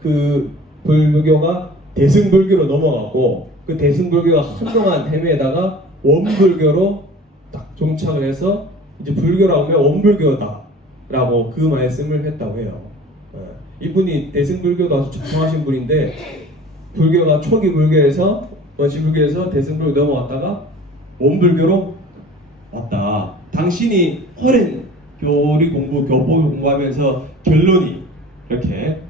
그 불교가 대승불교로 넘어가고 그 대승불교가 한동안 헤매다가 원불교로 딱 종착을 해서 이제 불교라고 하면 원불교다라고 그 말씀을 했다고 해요. 이분이 대승불교도 아주 전통하신 분인데 불교가 초기 불교에서 원시불교에서 대승불교 넘어갔다가 원불교로 왔다. 당신이 오랜 교리 공부, 교법을 공부하면서 결론이 이렇게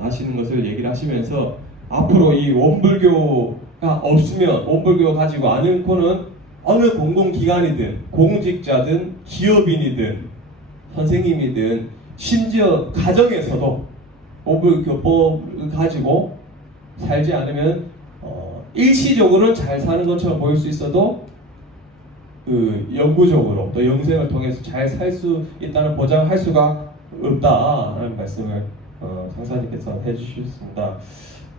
나시는 것을 얘기를 하시면서 앞으로 이 원불교가 없으면 원불교 가지고 않고는 어느 공공기관이든 공직자든 기업인이든 선생님이든 심지어 가정에서도 원불교법을 가지고 살지 않으면 일시적으로는 잘 사는 것처럼 보일 수 있어도 그 영구적으로 또 영생을 통해서 잘 살 수 있다는 보장할 수가 없다라는 말씀을 상사님께서 해주셨습니다.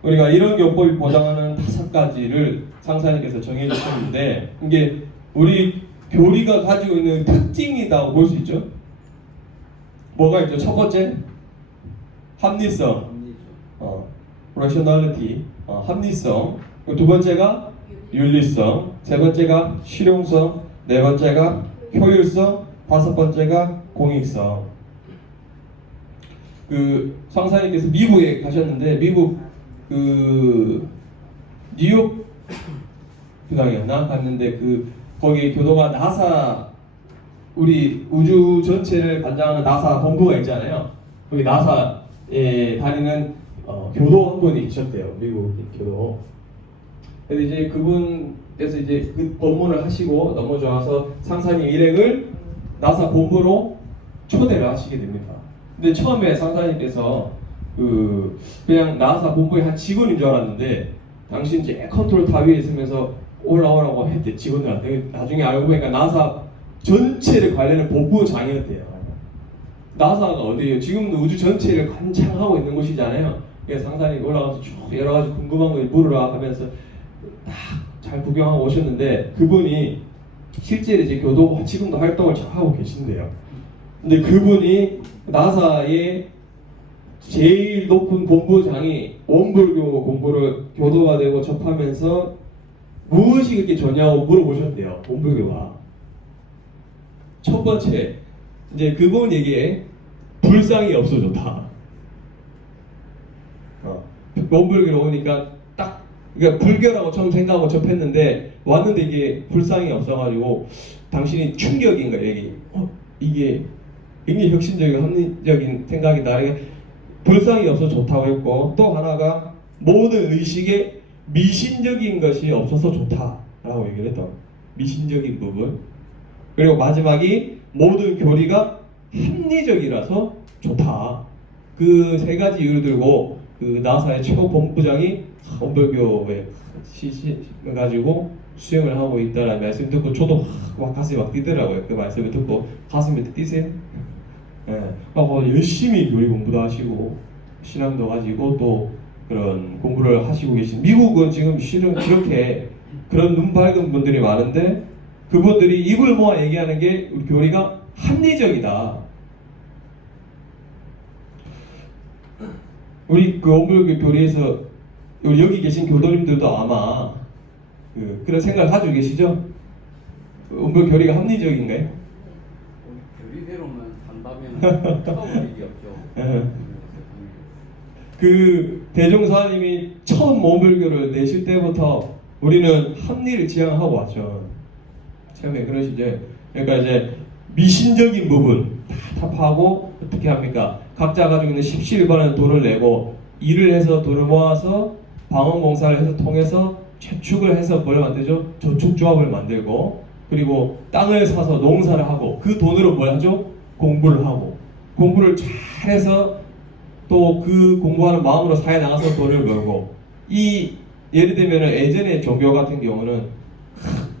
우리가 이런 교법이 보장하는 5가지를 상사님께서 정해 주셨는데 이게 우리 교리가 가지고 있는 특징이라고 볼 수 있죠. 뭐가 있죠? 첫 번째 합리성, rationality, 합리성. 두 번째가 윤리성, 세 번째가 실용성, 네 번째가 효율성, 다섯 번째가 공익성. 그 상사님께서 미국에 가셨는데 미국 그 뉴욕 부당이었나 갔는데 그 거기 교도가 나사 우리 우주 전체를 관장하는 나사 본부가 있잖아요. 거기 나사에 다니는 교도 한 분이 계셨대요. 미국 교도. 그래서 이제 그분께서 이제 그 법문을 하시고 너무 좋아서 상사님 일행을 나사 본부로 초대를 하시게 됩니다. 근데 처음에 상사님께서 그냥 나사 본부의 한 직원인 줄 알았는데 당신 이제 컨트롤 타 위에 있으면서 올라오라고 했대 직원들한테. 나중에 알고 보니까 나사 전체를 관리하는 본부장이었대요. 나사가 어디예요? 지금도 우주 전체를 관장하고 있는 곳이잖아요. 그래서 상사님이 올라가서 쭉 여러 가지 궁금한 걸 물으라 하면서 딱 잘 구경하고 오셨는데 그분이 실제로 이제 교도 지금도 활동을 잘 하고 계신데요. 근데 그분이 나사의 제일 높은 본부장이 원불교 공부를 교도가 되고 접하면서 무엇이 그렇게 좋냐고 물어보셨대요. 원불교가. 첫 번째, 이제 그분 얘기에 불상이 없어 좋다. 원불교로 오니까 딱 그러니까 불교라고 처음 생각하고 접했는데 왔는데 이게 불상이 없어가지고 당신이 충격인 거예요. 이게 굉장히 혁신적이고 합리적인 생각이다. 이게 불상이 없어 좋다고 했고 또 하나가 모든 의식에 미신적인 것이 없어서 좋다라고 얘기를 했던 미신적인 부분. 그리고 마지막이 모든 교리가 합리적이라서 좋다. 그 세 가지 이유를 들고 그 나사의 최고 본부장이 원불교에 가지고 수행을 하고 있다라는 말씀 듣고 저도 막 가슴이 막 뛰더라고요. 그 말씀을 듣고 가슴이 뛰세요. 열심히 교리 공부도 하시고 신앙도 가지고 또 그런 공부를 하시고 계신 미국은 지금 실은 그렇게 그런 눈 밝은 분들이 많은데 그분들이 입을 모아 얘기하는 게 우리 교리가 합리적이다. 우리 그 원불교 교리에서 여기 계신 교도님들도 아마 그런 생각을 가지고 계시죠? 원불교 교리가 합리적인가요? 교리대로만 산다면 처음 얘기 없죠. 그 대종사님이 처음 원불교를 내실 때부터 우리는 합리를 지향하고 왔죠. 처음에 그러시죠. 그러니까 이제 미신적인 부분 다 타파하고 어떻게 합니까? 각자 가지고 있는 십시일반의 돈을 내고 일을 해서 돈을 모아서 방언공사를 해서 통해서 채축을 해서 뭘 만들죠? 저축조합을 만들고 그리고 땅을 사서 농사를 하고 그 돈으로 뭘 하죠? 공부를 하고 공부를 잘해서 또 그 공부하는 마음으로 사회 나가서 돈을 벌고 이 예를 들면 예전에 종교 같은 경우는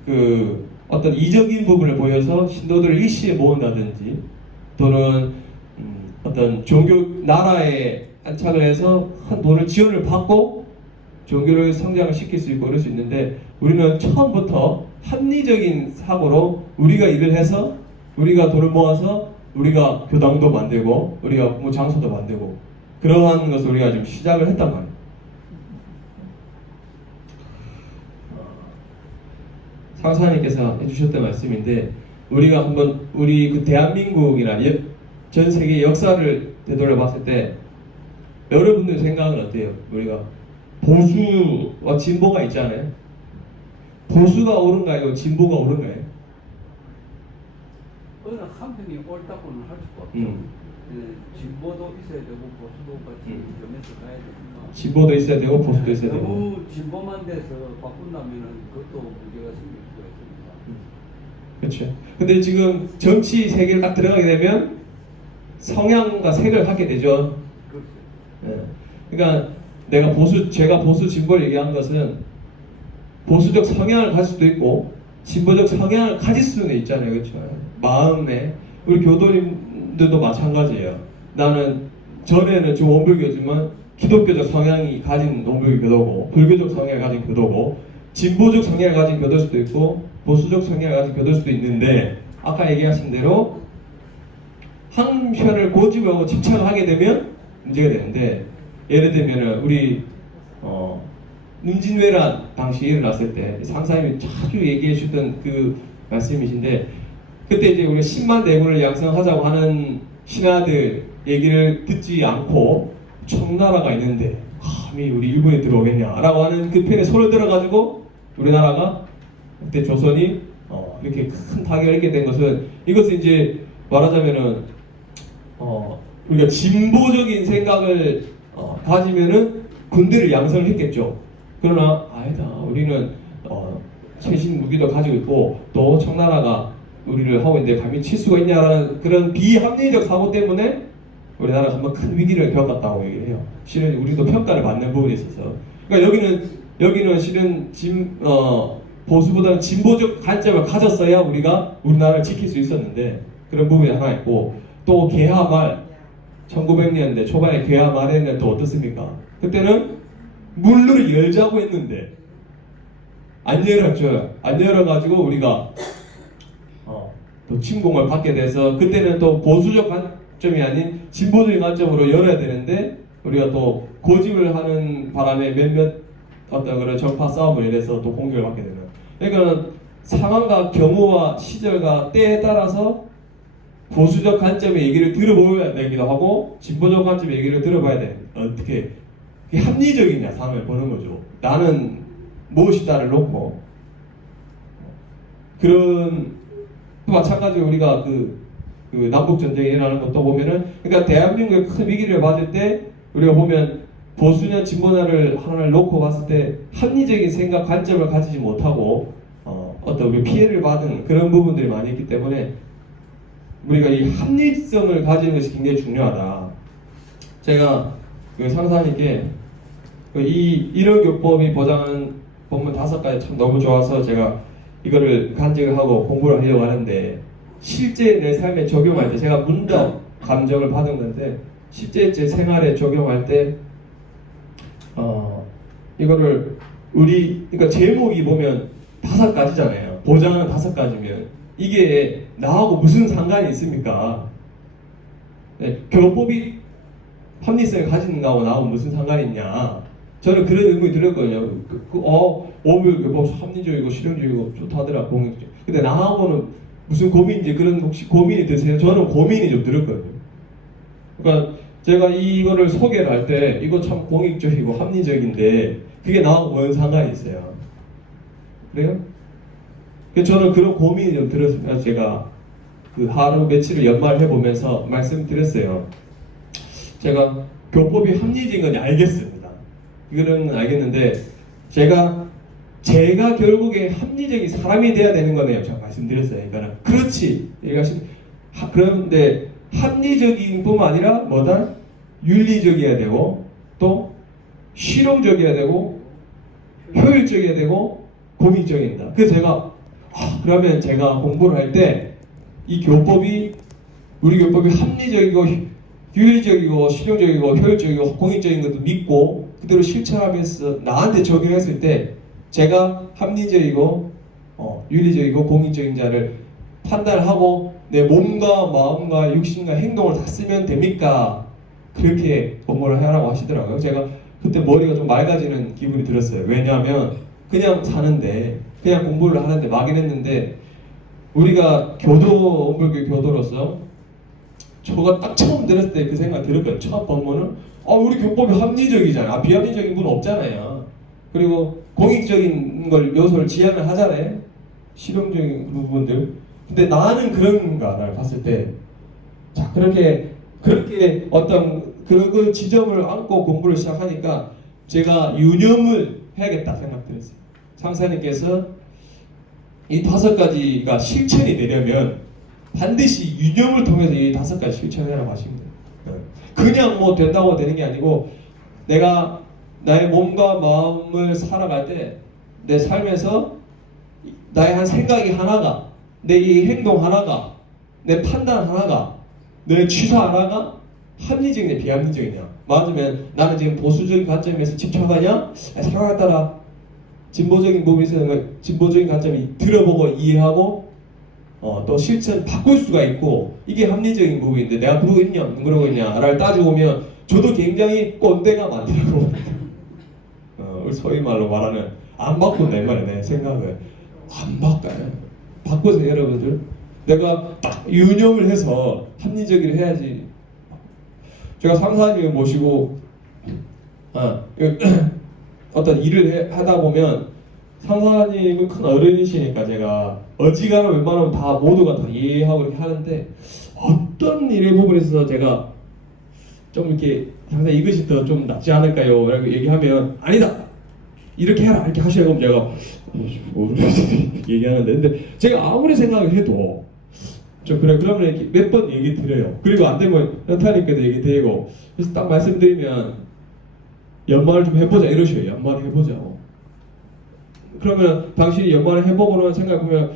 그 어떤 이적인 부분을 보여서 신도들을 일시에 모은다든지 또는 어떤 종교 나라에 안착을 해서 큰 돈을 지원을 받고 종교를 성장을 시킬 수 있고 그럴 수 있는데 우리는 처음부터 합리적인 사고로 우리가 일을 해서 우리가 돈을 모아서 우리가 교당도 만들고 우리가 공부 장소도 만들고 그러한 것을 우리가 좀 시작을 했단 말이에요. 상사님께서 해주셨던 말씀인데 우리가 한번 우리 그 대한민국이나 전 세계 역사를 되돌아봤을 때 여러분들 생각은 어때요? 우리가 보수와 진보가 있잖아요. 보수가 옳은가요? 진보가 옳은가요? 어느 한편이 옳다고는 할 수가 없죠. 진보도 있어야 되고 보수도 같이 겸해서 가야 되니까. 진보도 있어야 되고 보수도 있어야 되고. 너무 진보만 돼서 바꾼다면은 그것도 문제가 생길 수가 있습니다. 그렇죠. 근데 지금 정치 세계를 딱 들어가게 되면 성향과 색을 갖게 되죠. 그렇죠. 예. 그러니까 제가 보수 진보를 얘기한 것은 보수적 성향을 가질 수도 있고 진보적 성향을 가질 수는 있잖아요, 그렇죠? 마음에 우리 교도님들도 마찬가지예요. 나는 전에는 지금 원불교지만 기독교적 성향이 가진 원불교 교도고 불교적 성향을 가진 교도고 진보적 성향을 가진 교도일 수도 있고 보수적 성향을 가진 교도일 수도 있는데 아까 얘기하신 대로 한 편을 고집하고 집착하게 되면 문제가 되는데 예를 들면 우리 문진왜란 당시 일어났을 때 상사님이 자주 얘기해 주던 그 말씀이신데 그때 이제 우리가 10만 대군을 양성하자고 하는 신하들 얘기를 듣지 않고 청나라가 있는데 감히 우리 일본에 들어오겠냐라고 하는 그 편에 손을 들어가지고 우리나라가 그때 조선이 이렇게 큰 타격을 입게 된 것은 이것은 이제 말하자면은 우리가 진보적인 생각을 가지면은 군대를 양성했겠죠. 그러나 아니다. 우리는 최신 무기도 가지고 있고 또 청나라가 우리를 하고 있는데 감히 칠 수가 있냐라는 그런 비합리적 사고 때문에 우리나라가 정말 큰 위기를 겪었다고 얘기를 해요. 실은 우리도 평가를 받는 부분이 있어서. 그러니까 여기는 실은 보수보다는 진보적 관점을 가졌어야 우리가 우리나라를 지킬 수 있었는데 그런 부분이 하나 있고 또 개화 말 1900년대 초반에 개화 말에는 또 어떻습니까? 그때는 물로를 열자고 했는데 안 열었죠. 안 열어가지고 우리가 또 침공을 받게 돼서 그때는 또 보수적 관점이 아닌 진보적인 관점으로 열어야 되는데 우리가 또 고집을 하는 바람에 몇몇 어떤 그런 정파 싸움을 인해서 또 공격을 받게 되는. 그러니까 상황과 경우와 시절과 때에 따라서 보수적 관점의 얘기를 들어보아야 되기도 하고 진보적 관점의 얘기를 들어봐야 돼. 어떻게 합리적이냐 상황을 보는 거죠. 나는 무엇이다를 놓고 그런 또 마찬가지로 우리가 그 남북 전쟁이 일어나는 것도 보면은 그러니까 대한민국의 큰 위기를 맞을 때 우리가 보면 보수냐 진보냐를 하나를 놓고 봤을 때 합리적인 생각 관점을 가지지 못하고 어떤 우리 피해를 받은 그런 부분들이 많이 있기 때문에 우리가 이 합리성을 가지는 것이 굉장히 중요하다. 제가 그 상사님께 이런 교법이 보장하는 본문 5가지 참 너무 좋아서 제가 이거를 간직을 하고 공부를 하려고 하는데 실제 내 삶에 적용할 때 제가 문덕 감정을 받은 건데 실제 제 생활에 적용할 때 이거를 그러니까 제목이 보면 5가지잖아요. 보장은 5가지면 이게 나하고 무슨 상관이 있습니까? 네, 교법이 합리성을 가지는 거하고 나하고 무슨 상관이 있냐? 저는 그런 의문이 들었거든요. 오밀교법 합리적이고 실용적이고 좋다더라 공익적. 근데 나하고는 무슨 고민인지 그런 혹시 고민이 드세요? 저는 고민이 좀 들었거든요. 그러니까 제가 이거를 소개를 할 때 이거 참 공익적이고 합리적인데 그게 나하고 뭔 상관이 있어요? 그래요? 그래서 저는 그런 고민이 좀 들었습니다. 제가 그 하루 며칠을 연말해 보면서 말씀드렸어요. 제가 교법이 합리적인 건 알겠습니다. 이거는 알겠는데 제가 결국에 합리적인 사람이 돼야 되는 거네요. 제가 말씀드렸어요. 그러니까 그렇지. 그런데 합리적인 뿐만 아니라 뭐다? 윤리적이어야 되고 또 실용적이어야 되고 효율적이어야 되고 공익적이다. 그래서 제가 그러면 제가 공부를 할 때 이 교법이 우리 교법이 합리적이고 윤리적이고 실용적이고 효율적이고 공익적인 것도 믿고 그대로 실천하면서 나한테 적용했을 때 제가 합리적이고 윤리적이고 공익적인 자를 판단하고 내 몸과 마음과 육신과 행동을 다 쓰면 됩니까? 그렇게 공부를 하라고 하시더라고요. 제가 그때 머리가 좀 맑아지는 기분이 들었어요. 왜냐하면 그냥 사는데 그냥 공부를 하는데 막연했는데 우리가 교도 온불교 교도로서 저가 딱 처음 들었을 때 그 생각 들었거든요. 첫 법문은 우리 교법이 합리적이잖아. 비합리적인 분 없잖아요. 그리고 공익적인 걸 요소를 지향을 하잖아요. 실용적인 부분들. 근데 나는 그런가를 봤을 때, 자 그렇게 어떤 그 지점을 안고 공부를 시작하니까 제가 유념을 해야겠다 생각 들었어요. 상사님께서 이 5가지가 실천이 되려면 반드시 유념을 통해서 이 5가지 실천해라고 하십니다. 그냥 뭐 된다고 되는 게 아니고 내가 나의 몸과 마음을 살아갈 때 내 삶에서 나의 한 생각이 하나가 내 이 행동 하나가 내 판단 하나가 내 취사 하나가 합리적이냐 비합리적이냐 맞으면 나는 지금 보수적인 관점에서 집착하냐 생각에 따라 진보적인 부분이 있으면 진보적인 관점이 들어보고 이해하고 또 실천 바꿀 수가 있고 이게 합리적인 부분인데 내가 그러고 있냐 안 그러고 있냐를 따지고 보면 저도 굉장히 꼰대가 많더라고. 소위 말로 말하는 안 바꾼다 이 말이야. 내 생각을 안 바꿔요. 바꾸세요 여러분들. 내가 딱 유념을 해서 합리적으로 해야지. 제가 상사님을 모시고 어떤 일을 하다 보면 상사님은 큰 어른이시니까 제가 어지간하면 웬만하면 다 모두가 다 이해하고 이렇게 하는데 어떤 일의 부분에서 제가 좀 이렇게 상사 이것이 더 좀 낫지 않을까요? 라고 얘기하면 아니다 이렇게 해라 이렇게 하시라고 하면 제가 얘기하는데 근데 제가 아무리 생각을 해도 그래 그러면 이렇게 몇 번 얘기 드려요. 그리고 안 되면 현타님께도 얘기 드리고 그래서 딱 말씀드리면 연말을 좀 해보자 이러셔요. 연말을 해보자. 그러면 당신이 연말을 해보고는 생각해보면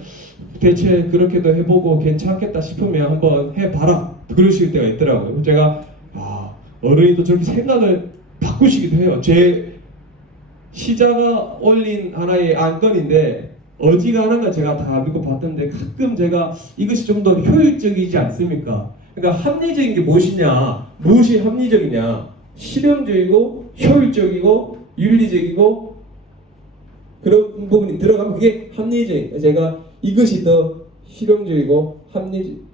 대체 그렇게도 해보고 괜찮겠다 싶으면 한번 해봐라 그러실 때가 있더라고요. 제가 어른이도 저렇게 생각을 바꾸시기도 해요. 제 시자가 올린 하나의 안건인데 어지간한 건 제가 다 믿고 봤던데 가끔 제가 이것이 좀 더 효율적이지 않습니까? 그러니까 합리적인 게 무엇이냐 무엇이 합리적이냐 실용적이고 효율적이고 윤리적이고 그런 부분이 들어가면 그게 합리적이에요. 제가 이것이 더 실용적이고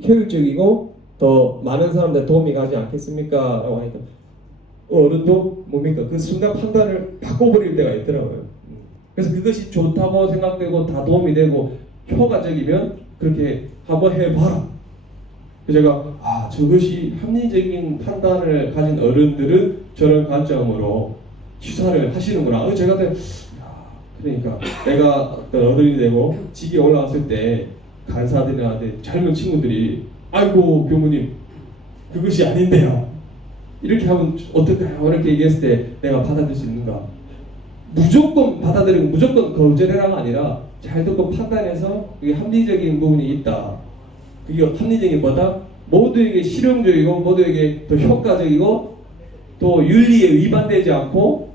효율적이고 더 많은 사람들 도움이 가지 않겠습니까? 라고 하니까 어른도 뭡니까? 그 순간 판단을 바꿔버릴 때가 있더라고요. 그래서 그것이 좋다고 생각되고 다 도움이 되고 효과적이면 그렇게 한번 해봐라. 그래서 제가 저것이 합리적인 판단을 가진 어른들은 저런 관점으로 시사를 하시는구나. 제가 그러니까 내가 어떤 어른이 되고 직위에 올라왔을 때 간사들이나 젊은 친구들이 아이고 교무님 그것이 아닌데요 이렇게 하면 어떨까요? 이렇게 얘기했을 때 내가 받아들일 수 있는가? 무조건 받아들이고 무조건 거절해라가 아니라 잘 듣고 판단해서 그게 합리적인 부분이 있다. 그게 합리적인 뭐다? 모두에게 실용적이고 모두에게 더 효과적이고 또 윤리에 위반되지 않고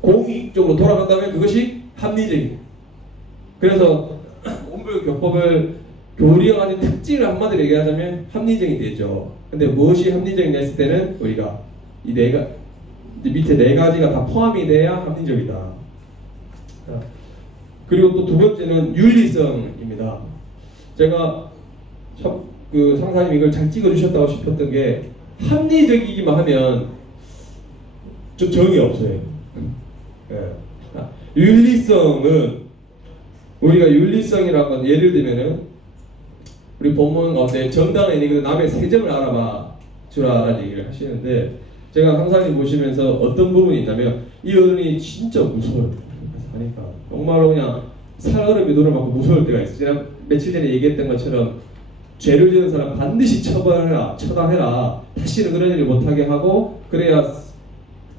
공익적으로 돌아간다면 그것이 합리적이에요. 그래서 온불교법을 교리가 가진 특징을 한마디로 얘기하자면 합리적이 되죠. 근데 무엇이 합리적이냐 했을 때는 우리가 이 밑에 4가지가 다 포함이 돼야 합리적이다. 그리고 또 2번째는 윤리성입니다. 제가 그 상사님 이걸 잘 찍어주셨다고 싶었던 게 합리적이기만 하면 좀 정이 없어요. 윤리성은 우리가 윤리성이라는 건 예를 들면은 우리 본문 가운데 정당에 있는 남의 세점을 알아봐 주라라는 얘기를 하시는데 제가 상사님 보시면서 어떤 부분이 있냐면 이 어른이 진짜 무서워요. 하니까 정말로 그냥 살얼음이 눈을 맞고 무서울 때가 있어요. 제가 며칠 전에 얘기했던 것처럼 죄를 지은 사람 반드시 처벌해라, 처단해라. 다시는 그런 일을 못하게 하고 그래야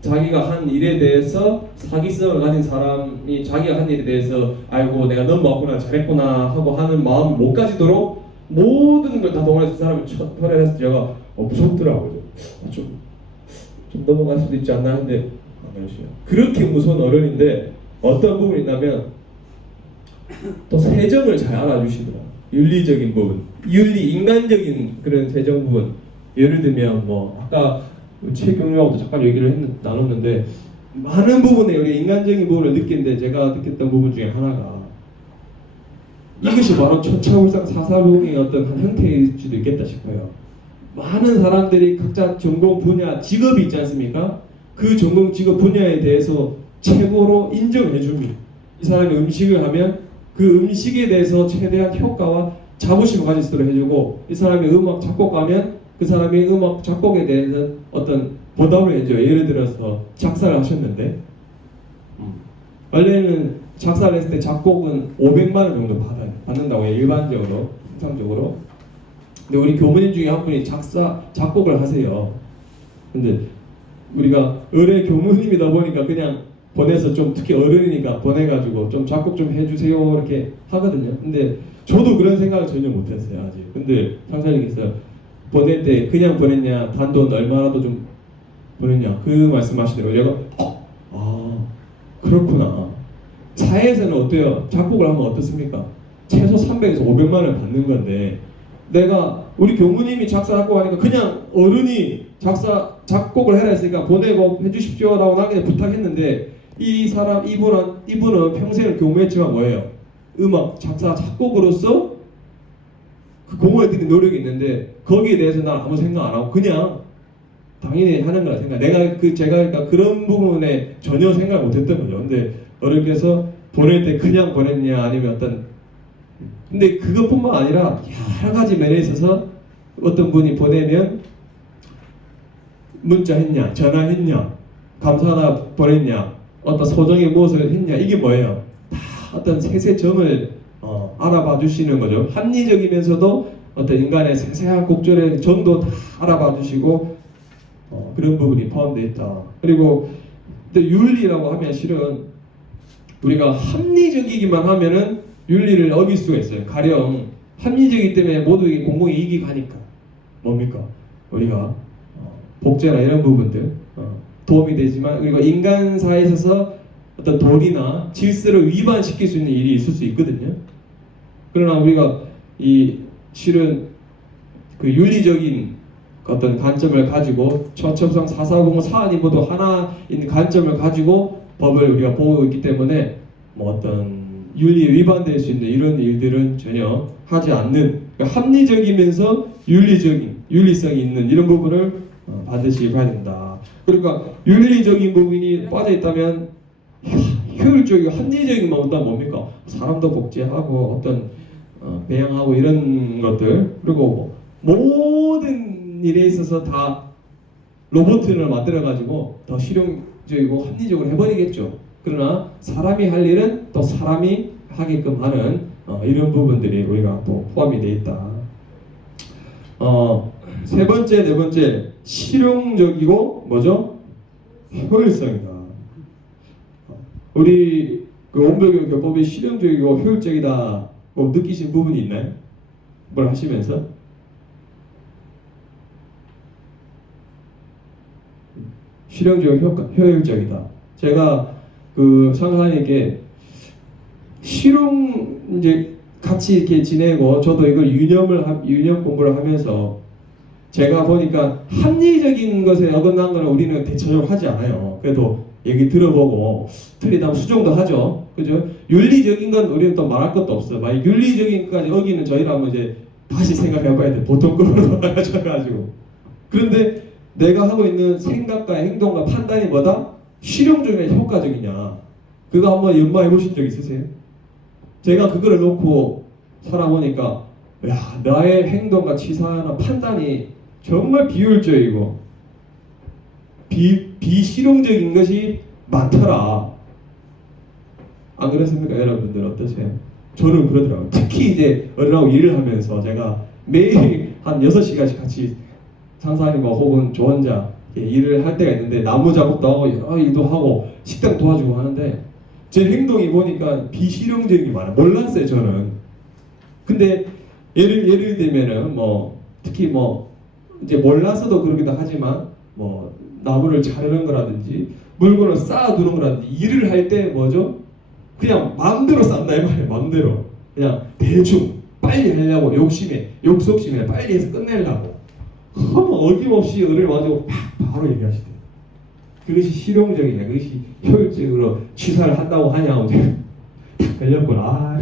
자기가 한 일에 대해서 사기성을 가진 사람이 자기가 한 일에 대해서 아이고 내가 넘어왔구나 잘했구나 하고 하는 마음 못 가지도록 모든 걸 다 동원해서 사람을 처벌해서 제가 무섭더라고요. 좀 넘어갈 수도 있지 않나 하는데 그렇게 무서운 어른인데 어떤 부분이 있냐면 또 세정을 잘 알아주시더라. 윤리적인 부분, 인간적인 그런 세정 부분. 예를 들면 뭐 아까 최경영하고도 잠깐 얘기를 나눴는데 많은 부분에 우리 인간적인 부분을 느끼는데 제가 느꼈던 부분 중에 하나가 이것이 바로 초차울상 사사봉의 어떤 한 형태일 수도 있겠다 싶어요. 많은 사람들이 각자 전공 분야, 직업이 있지 않습니까? 그 전공 직업 분야에 대해서 최고로 인정해줍니. 이 사람이 음식을 하면 그 음식에 대해서 최대한 효과와 자부심을 가질 수 있도록 해주고, 이 사람이 음악 작곡가면 그 사람이 음악 작곡에 대해서 어떤 보답을 해줘요. 예를 들어서 작사를 하셨는데 원래는 작사를 했을 때 작곡은 500만 원 정도 받는다고 해요. 일반적으로, 통상적으로. 근데 우리 교무님 중에 한 분이 작곡을 하세요. 근데 우리가 의뢰 교무님이다 보니까 그냥 보내서 좀, 특히 어른이니까 보내가지고 좀 작곡 좀 해주세요 이렇게 하거든요. 근데 저도 그런 생각을 전혀 못했어요 아직. 근데 상사님께서 보낼 때 그냥 보냈냐, 단돈 얼마라도 좀 보냈냐, 그 말씀하시더라고요. 제가 그렇구나. 사회에서는 어때요? 작곡을 하면 어떻습니까? 최소 300에서 500만 원 받는 건데, 내가 우리 교무님이 작사 작곡하니까 그냥 어른이 작곡을 해라 했으니까 보내고 해주십시오라고 나한테 부탁했는데, 이분은 평생을 교무했지만 뭐예요? 음악 작사 작곡으로서 그 공을 들인 노력이 있는데 거기에 대해서 난 아무 생각 안 하고 그냥 당연히 하는 거라 생각. 제가 그러니까 그런 부분에 전혀 생각 못했던 거죠. 근데 어른께서 보낼 때 그냥 보냈냐 아니면 근데 그것뿐만 아니라 여러 가지 면에 있어서 어떤 분이 보내면 문자 했냐, 전화했냐, 감사하다 보냈냐, 어떤 소정의 무엇을 했냐, 이게 뭐예요? 다 어떤 세세점을 알아봐 주시는 거죠. 합리적이면서도 어떤 인간의 세세한 곡절의 정도 다 알아봐 주시고 그런 부분이 포함되어 있다. 그리고 또 윤리라고 하면 실은 우리가 합리적이기만 하면은 윤리를 어길 수가 있어요. 가령 합리적이기 때문에 모두에게 공공의 이익이 가니까 뭡니까? 우리가 복제나 이런 부분들 도움이 되지만, 그리고 인간사에 있어서 어떤 도리나 질서를 위반시킬 수 있는 일이 있을 수 있거든요. 그러나 우리가 실은 그 윤리적인 어떤 관점을 가지고 초첩상 440 사안이 모두 하나인 관점을 가지고 법을 우리가 보고 있기 때문에 뭐 어떤 윤리에 위반될 수 있는 이런 일들은 전혀 하지 않는, 그러니까 합리적이면서 윤리성이 있는 이런 부분을 반드시 봐야 된다. 그러니까 윤리적인 부분이 빠져 있다면 효율적이고 합리적인 것보다 뭡니까? 사람도 복제하고 어떤 배양하고 이런 것들, 그리고 모든 일에 있어서 다 로봇을 만들어 가지고 더 실용적이고 합리적으로 해버리겠죠. 그러나 사람이 할 일은 또 사람이 하게끔 하는 이런 부분들이 우리가 또 포함이 되어 있다. 세 번째, 네 번째, 실용적이고 뭐죠? 효율성이다. 우리 그 온별교육 교법이 실용적이고 효율적이다 뭐 느끼신 부분이 있나요? 뭘 하시면서? 실용적이고 효율적이다. 제가 그 상사님께 실용 이제 같이 이렇게 지내고 저도 이걸 유념 공부를 하면서 제가 보니까 합리적인 것에 어긋난 거는 우리는 대체적으로 하지 않아요. 그래도 얘기 들어보고 틀리다면 수정도 하죠. 그죠? 윤리적인 건 우리는 또 말할 것도 없어. 만약 윤리적인 것까지 어기는 저희라면 이제 다시 생각해봐야 돼. 보통 급으로 돌아가셔가지고. 그런데 내가 하고 있는 생각과 행동과 판단이 뭐다? 실용적이냐 효과적이냐. 그거 한번 연마해 보신 적 있으세요? 제가 그거를 놓고 살아보니까 야, 나의 행동과 치사나 판단이 정말 비효율적이고 비실용적인 것이 많더라. 안 그렇습니까? 여러분들 어떠세요? 저는 그러더라고요. 특히 이제 어른하고 일을 하면서 제가 매일 한 6시간씩 같이 상사님과 혹은 저 혼자 일을 할 때가 있는데 나무 작업도 하고 여러 일도 하고 식당 도와주고 하는데 제 행동이 보니까 비실용적인 게 많아요. 몰랐어요 저는. 근데 예를 들면은 뭐 특히 뭐 이제 몰라서도 그러기도 하지만 뭐 나무를 자르는 거라든지 물건을 쌓아두는 거라든지 일을 할 때 뭐죠? 그냥 마음대로 쌓는다 이 말이에요. 마음대로 그냥 대충 빨리 하려고 욕심에 빨리 해서 끝내려고. 하면 어김없이 은혜를 가지고 바로 얘기하시대요. 그것이 실용적이냐, 그것이 효율적으로 취사를 한다고 하냐, 딱 걸렸구나. 아,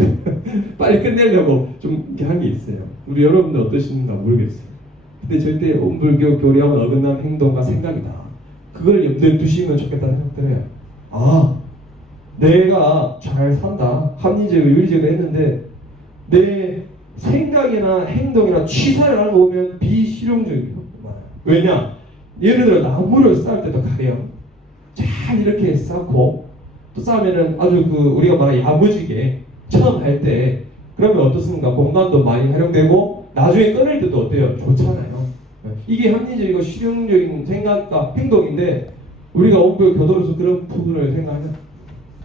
빨리 끝내려고 좀 이렇게 한 게 있어요. 우리 여러분들 어떠신가 모르겠어요. 근데 절대 온불교 교리하고 어긋난 행동과 생각이다. 그걸 염두에 두시면 좋겠다는 생각 들어요. 아, 내가 잘 산다, 합리적으로 윤리적으로 했는데 내 생각이나 행동이나 취사를 하는 거 보면 비실용적이에요. 왜냐? 예를 들어 나무를 쌓을 때도 가령 잘 이렇게 쌓고 또 쌓으면은 아주 우리가 말하는 야무지게 처음 할 때 그러면 어떻습니까? 공간도 많이 활용되고 나중에 꺼낼 때도 어때요? 좋잖아요. 이게 합리적이고 실용적인 생각과 행동인데 우리가 온불 교도로서 그런 부분을 생각하면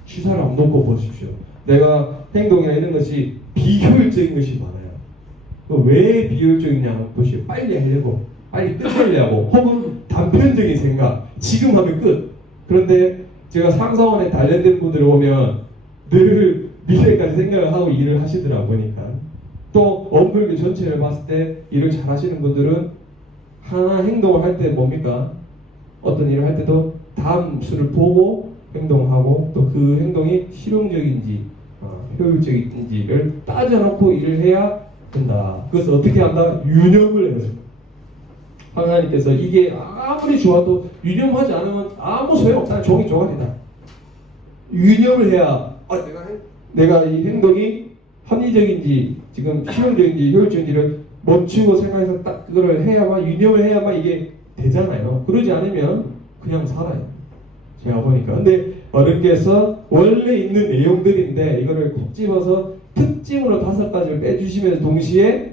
취사를 한번 놓고 보십시오. 내가 행동이나 이런 것이 비효율적인 것이 많아요. 왜 비효율적이냐 한번 보시오. 빨리 하려고, 빨리 끝내려고, 혹은 단편적인 생각, 지금 하면 끝. 그런데 제가 상사원에 단련된 분들을 보면 늘 미래까지 생각을 하고 일을 하시더라 보니까. 또 원불교 전체를 봤을 때 일을 잘 하시는 분들은 하나 행동을 할 때 뭡니까? 어떤 일을 할 때도 다음 수를 보고 행동하고 또 그 행동이 실용적인지 효율적인지를 따져놓고 일을 해야 된다. 그것을 어떻게 한다? 유념을 해서 하나님께서 이게 아무리 좋아도 유념하지 않으면 아무 소용없다는 종이 조각이다. 유념을 해야 내가 이 행동이 합리적인지 지금 실용적인지 효율적인지를 멈추고 생각해서 딱 그거를 해야만, 유념을 해야만 이게 되잖아요. 그러지 않으면 그냥 살아요. 제가 보니까. 근데 어른께서 원래 있는 내용들인데 이거를 콕 집어서 특징으로 5가지를 빼주시면서 동시에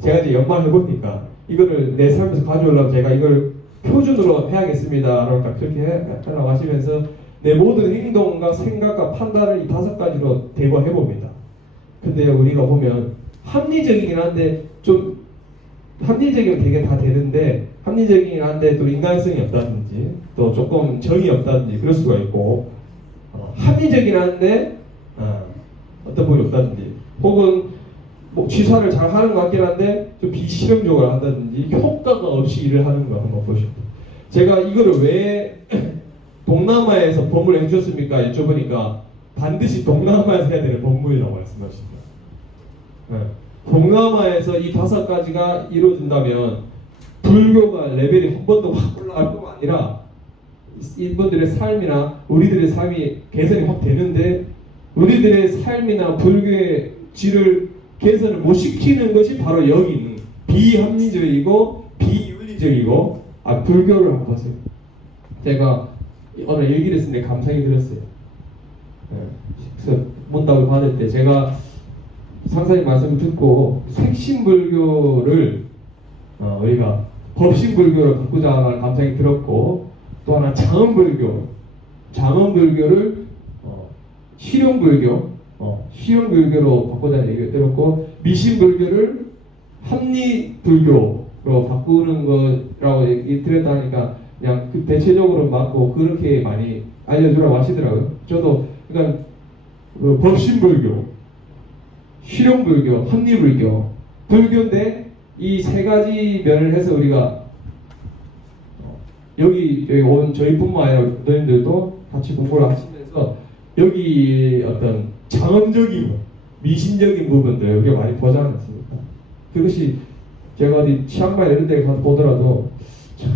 제가 이제 연말해 보니까 이거를 내 삶에서 가져오려면 제가 이걸 표준으로 해야겠습니다 라고 딱 그렇게 하라고 하시면서 내 모든 행동과 생각과 판단을 이 5가지로 대거해 봅니다. 근데 우리가 보면 합리적이긴 한데 좀 합리적이면 되게 다 되는데 합리적이긴 한데 또 인간성이 없다든지 또 조금 정이 없다든지 그럴 수가 있고 합리적이긴 한데 어떤 부분이 없다든지 혹은 뭐 취사를 잘 하는 것 같긴 한데 좀 비실용적으로 한다든지 효과가 없이 일을 하는 거 한번 보시고 제가 이거를 왜 동남아에서 법문을 해주셨습니까? 여쭤보니까 반드시 동남아에서 해야 되는 법문이라고 말씀하십니다. 동남아에서 이 5가지가 이루어진다면 불교가 레벨이 한 번도 확 올라갈 뿐만 아니라 이분들의 삶이나 우리들의 삶이 개선이 확 되는데 우리들의 삶이나 불교의 질을 개선을 못 시키는 것이 바로 여기 있는 비합리적이고 비윤리적이고 불교를 한번 보세요. 제가 오늘 일기를 쓰는데 감상이 들었어요. 그래서 문답을 받을 때 제가 상사님 말씀을 듣고 색신불교를 우리가 법신불교로 바꾸자는 감상이 들었고 또 하나 장엄불교를 실용불교로 바꾸자는 얘기를 들었고 미신불교를 합리불교로 바꾸는 거라고 얘기 들었다니까 그냥 대체적으로 맞고 그렇게 많이 알려주라고 하시더라고요. 저도 그러니까 법신불교, 실용불교, 합리불교, 불교인데 이 3가지 면을 해서 우리가 여기 온 저희뿐만 아니라 너희들도 같이 공부를 하시면서 여기 어떤 장엄적인 미신적인 부분들 여기 많이 보지 않았습니까? 그것이 제가 어디 치앙마이 이런 데 가서 보더라도 참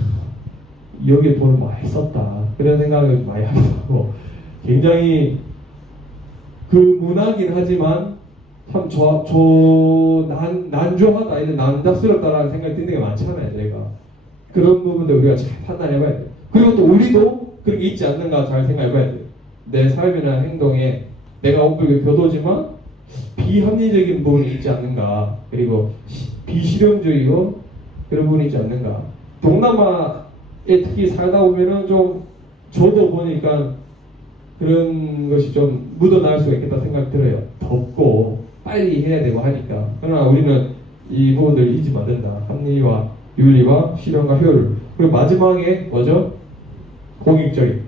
여기에 돈을 많이 썼다 그런 생각을 많이 하고 굉장히 그 문화긴 하지만 참 난조하다, 난잡스럽다라는 생각이 드는 게 많잖아요, 저희가. 그런 부분들 우리가 잘 판단해봐야 돼요. 그리고 또 우리도 그런 게 있지 않는가 잘 생각해봐야 돼요. 내 삶이나 행동에 내가 온불교 교도지만 비합리적인 부분이 있지 않는가, 그리고 비실용적이고 그런 부분이 있지 않는가. 동남아에 특히 살다 보면은 좀 저도 보니까 그런 것이 좀 묻어나올 수가 있겠다 생각이 들어요. 덥고 빨리 해야 되고 하니까. 그러나 우리는 이 부분들을 잊지 말는다. 합리와 윤리와 실용과 효율. 그리고 마지막에 뭐죠? 공익적인.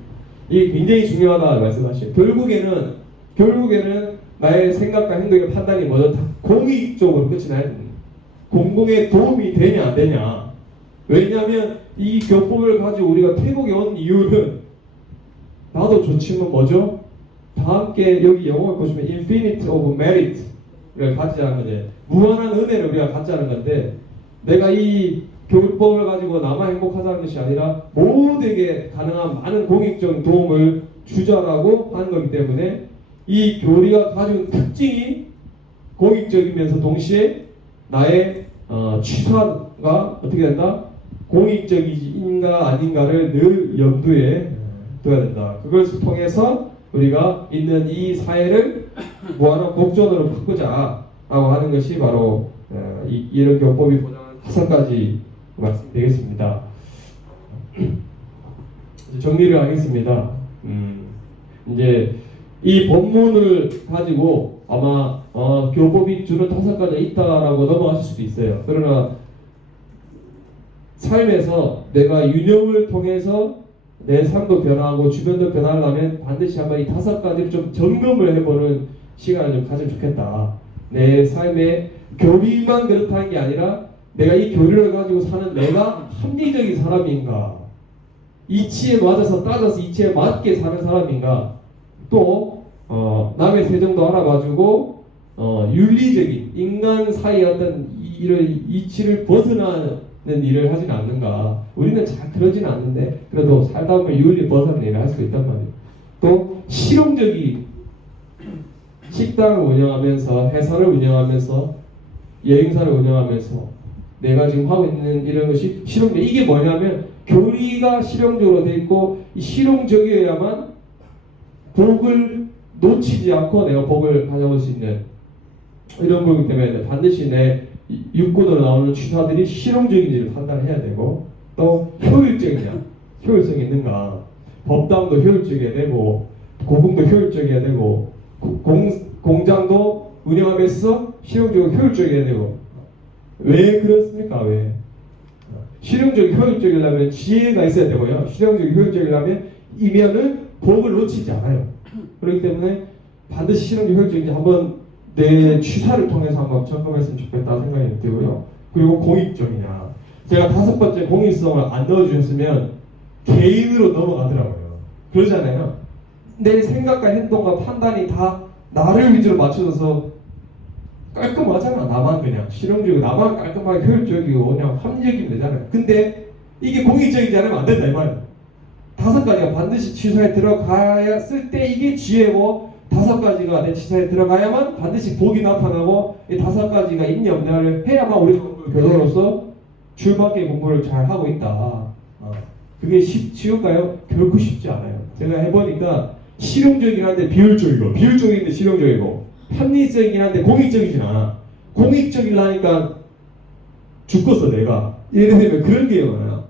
이게 굉장히 중요하다 말씀하시죠. 결국에는 나의 생각과 행동의 판단이 뭐죠? 다 공익적으로 끝이 나야 됩니다. 공공에 도움이 되냐 안 되냐. 왜냐하면 이 교법을 가지고 우리가 태국에 온 이유는 나도 좋지만 뭐죠? 다 함께 여기 영어를 보시면 infinite of merit를 가지자는 거죠. 무한한 은혜를 우리가 갖자는 건데 내가 이 교법을 가지고 나만 행복하자는 것이 아니라 모두에게 가능한 많은 공익적인 도움을 주자라고 하는 거기 때문에 이 교리가 가진 특징이 공익적이면서 동시에 나의 취사가 어떻게 된다? 공익적인가 아닌가를 늘 염두에 둬야 된다. 그걸 통해서 우리가 있는 이 사회를 무한한 복전으로 바꾸자라고 하는 것이 바로 이런 교법이 보장하는 5가지 말씀되겠습니다. 정리를 하겠습니다. 이제 이 본문을 가지고 아마 교법이 주는 5가지 있다라고 넘어가실 수도 있어요. 그러나 삶에서 내가 유념을 통해서 내 삶도 변화하고 주변도 변화하려면 반드시 한번 이 5가지를 좀 점검을 해보는 시간을 좀 가지면 좋겠다. 내 삶의 교리만 그렇다는 게 아니라 내가 이 교리를 가지고 사는 내가 합리적인 사람인가, 이치에 맞아서 따져서 이치에 맞게 사는 사람인가, 또 남의 세정도 알아봐주고 윤리적인 인간 사이의 어떤 이런 이치를 벗어나는 일을 하진 않는가. 우리는 잘 그러진 않는데 그래도 살다 보면 윤리 벗어나는 일을 할 수 있단 말이에요. 또 실용적인 식당을 운영하면서 회사를 운영하면서 여행사를 운영하면서 내가 지금 하고 있는 이런 것이 실용적. 이게 뭐냐면 교리가 실용적으로 돼 있고 이 실용적이어야만 복을 놓치지 않고 내가 복을 가져올 수 있는 이런 거기 때문에 반드시 내 육군으로 나오는 취사들이 실용적인지를 판단해야 되고 또 효율적이냐, 효율성이 있는가. 법당도 효율적이어야 되고 고궁도 효율적이어야 되고 공장도 운영하면서 실용적이고 효율적이어야 되고. 왜 그렇습니까? 왜? 실용적이고 효율적이려면 지혜가 있어야 되고요. 실용적이고 효율적이려면 이면은 복을 놓치지 않아요. 그렇기 때문에 반드시 실용적 효율적인지 한번 내 취사를 통해서 한번 점검했으면 좋겠다 생각이 들고요. 그리고 공익적이냐. 제가 5번째 공익성을 안 넣어주셨으면 개인으로 넘어가더라고요. 그러잖아요. 내 생각과 행동과 판단이 다 나를 위주로 맞춰져서 깔끔하잖아. 나만 그냥 실용적이고 나만 깔끔하게 효율적이고 그냥 합리적이면 되잖아요. 근데 이게 공익적이지 않으면 안 된다 이 말이에요. 5가지가 반드시 취사에 들어가야 쓸 때 이게 지혜고 5가지가 내 취사에 들어가야만 반드시 복이 나타나고 이 5가지가 있냐 없냐를 해야만 우리 교도로서 줄맞게 공부를 잘 하고 있다. 그게 쉬울까요? 결코 쉽지 않아요. 제가 해보니까 실용적이긴 한데 비효율적이고 비효율적인데 실용적이고 합리적이긴 한데 공익적이진 않아. 공익적이려니까 죽겠어 내가. 예를 들면 그런 게 많아요.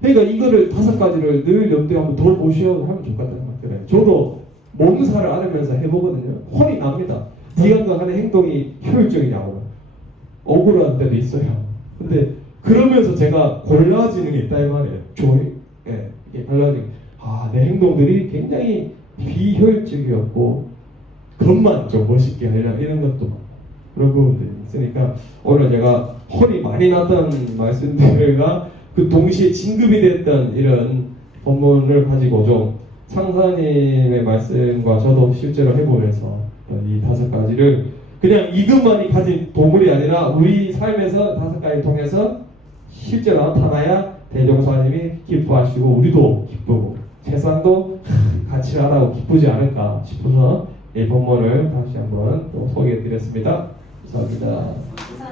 그러니까 이거를 5가지를 늘 염두에 한번 더 보시고 하면 좋겠다는 생각 들어요. 저도 몸살을 앓으면서 해보거든요. 혼이 납니다. 네가 하는 행동이 효율적이냐고 억울한 때도 있어요. 근데 그러면서 제가 골라지는 게 있다 이 말이에요. 골라지는 내 행동들이 굉장히 비효율적이었고 겉만 좀 멋있게 하려는 이런 것도 그런 부분들이 있으니까 오늘 제가 혼이 많이 났던 말씀들과 그 동시에 진급이 됐던 이런 본문을 가지고 좀 상사님의 말씀과 저도 실제로 해보면서 이 5가지를 그냥 이것만이 가진 도물이 아니라 우리 삶에서 5가지 통해서 실제로 나타나야 대종사님이 기뻐하시고 우리도 기쁘고 세상도 같이 하라고 기쁘지 않을까 싶어서 이 본문을 다시 한번 또 소개해 드렸습니다. 감사합니다.